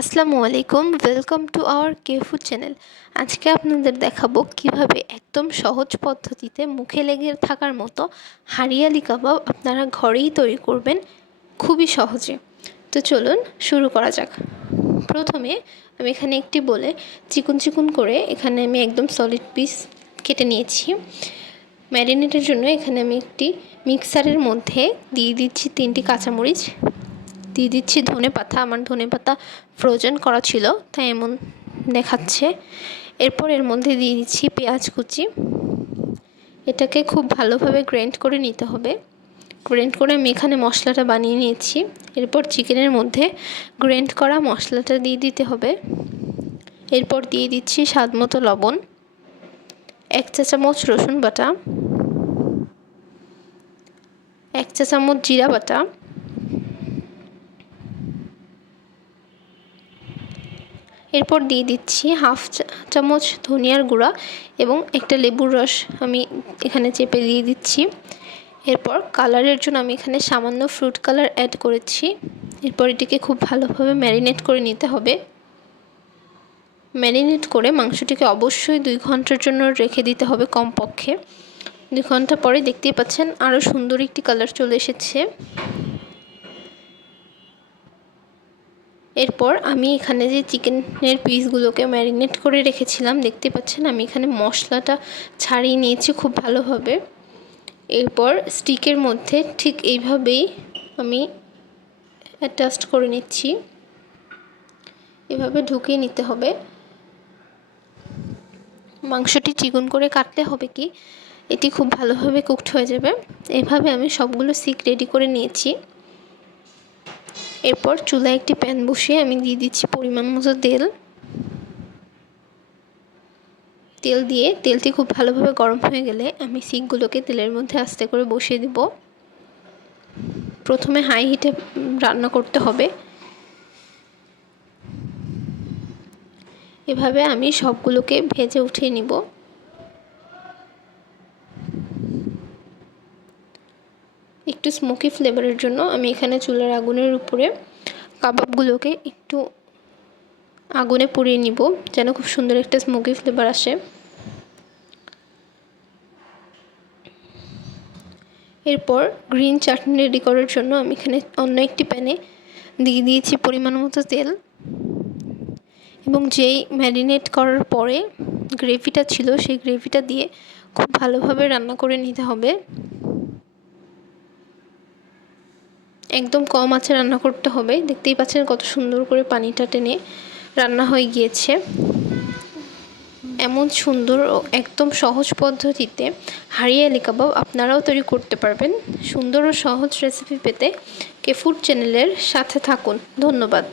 আসসালামু আলাইকুম, welcome to our K food channel. আজকে আপনাদের দেখাবো কিভাবে একদম সহজ পদ্ধতিতে মুখে লেগে থাকার মতো হারিয়ালি কাবাব আপনারা ঘরেই তৈরি করবেন খুবই সহজে। তো চলুন শুরু করা যাক। প্রথমে আমি এখানে একটি বলে চিকন চিকন করে এখানে আমি একদম সলিড পিস কেটে নিয়েছি। ম্যারিনেটের জন্য এখানে আমি একটি মিক্সারের মধ্যে দিয়ে দিচ্ছি 3টি কাঁচামরিচ, দিয়ে দিচ্ছি ধনেপাতা। আমার ধনেপাতা ফ্রোজেন করা ছিল তাই এমন দেখাচ্ছে। এরপর এর মধ্যে দিয়ে দিচ্ছি পেঁয়াজ কুচি। এটাকে খুব ভালোভাবে গ্রাইন্ড করে নিতে হবে। গ্রাইন্ড করে আমি এখানে মশলাটা বানিয়ে নিয়েছি। এরপর চিকেনের মধ্যে গ্রাইন্ড করা মশলাটা দিয়ে দিতে হবে। এরপর দিয়ে দিচ্ছি স্বাদ মতো লবণ, 1 চা চামচ রসুন বাটা, 1 চা চামচ জিরা বাটা, এরপর দিয়ে দিচ্ছি হাফ চামচ ধনিয়ার গুঁড়া এবং একটা লেবুর রস আমি এখানে চেপে দিয়ে দিচ্ছি। এরপর কালারের জন্য আমি এখানে সামান্য ফ্রুট কালার অ্যাড করেছি। এরপর এটিকে খুব ভালোভাবে ম্যারিনেট করে নিতে হবে। ম্যারিনেট করে মাংসটিকে অবশ্যই 2 ঘন্টার জন্য রেখে দিতে হবে কমপক্ষে। 2 ঘন্টা পরে দেখতেই পাচ্ছেন আরও সুন্দর একটি কালার চলে এসেছে। এরপর আমি এখানে যে চিকেনের পিসগুলোকে ম্যারিনেট করে রেখেছিলাম দেখতে পাচ্ছেন আমি এখানে মশলাটা ছাড়িয়ে নিয়েছি খুব ভালোভাবে। এরপর স্টিকের মধ্যে ঠিক এইভাবেই আমি অ্যাডজাস্ট করে নিচ্ছি। এভাবে ঢুকিয়ে নিতে হবে। মাংসটি চিকন করে কাটলে হবে কি এটি খুব ভালোভাবে কুকড হয়ে যাবে। এভাবে আমি সবগুলো স্টিক রেডি করে নিয়েছি। এরপর চুলায় একটি প্যান বসিয়ে আমি দিয়ে দিচ্ছি পরিমাণ মতো তেল। তেল দিয়ে তেলটি খুব ভালোভাবে গরম হয়ে গেলে আমি স্টিকগুলোকে তেলের মধ্যে আস্তে করে বসিয়ে দেব। প্রথমে হাই হিটে রান্না করতে হবে। এভাবে আমি সবগুলোকে ভেজে উঠিয়ে নিব। একটু স্মোকি ফ্লেভারের জন্য আমি এখানে চুলার আগুনের উপরে কাবাবগুলোকে একটু আগুনে পুড়িয়ে নিব যেন খুব সুন্দর একটা স্মোকি ফ্লেভার আসে। এরপর গ্রিন চাটনি রেডি করার জন্য আমি এখানে অন্য একটি প্যানে দিয়ে দিয়েছি পরিমাণ মতো তেল এবং যেই ম্যারিনেট করার পরে গ্রেভিটা ছিল সেই গ্রেভিটা দিয়ে খুব ভালোভাবে রান্না করে নিতে হবে। একদম কম আঁচে রান্না করতে হবে। দেখতেই পাচ্ছেন কত সুন্দর করে পানিটা টেনে রান্না হয়ে গিয়েছে। এমন সুন্দর ও একদম সহজ পদ্ধতিতে হারিয়ালি কাবাব আপনারাও তৈরি করতে পারবেন। সুন্দর ও সহজ রেসিপি পেতে কে ফুড চ্যানেলের সাথে থাকুন। ধন্যবাদ।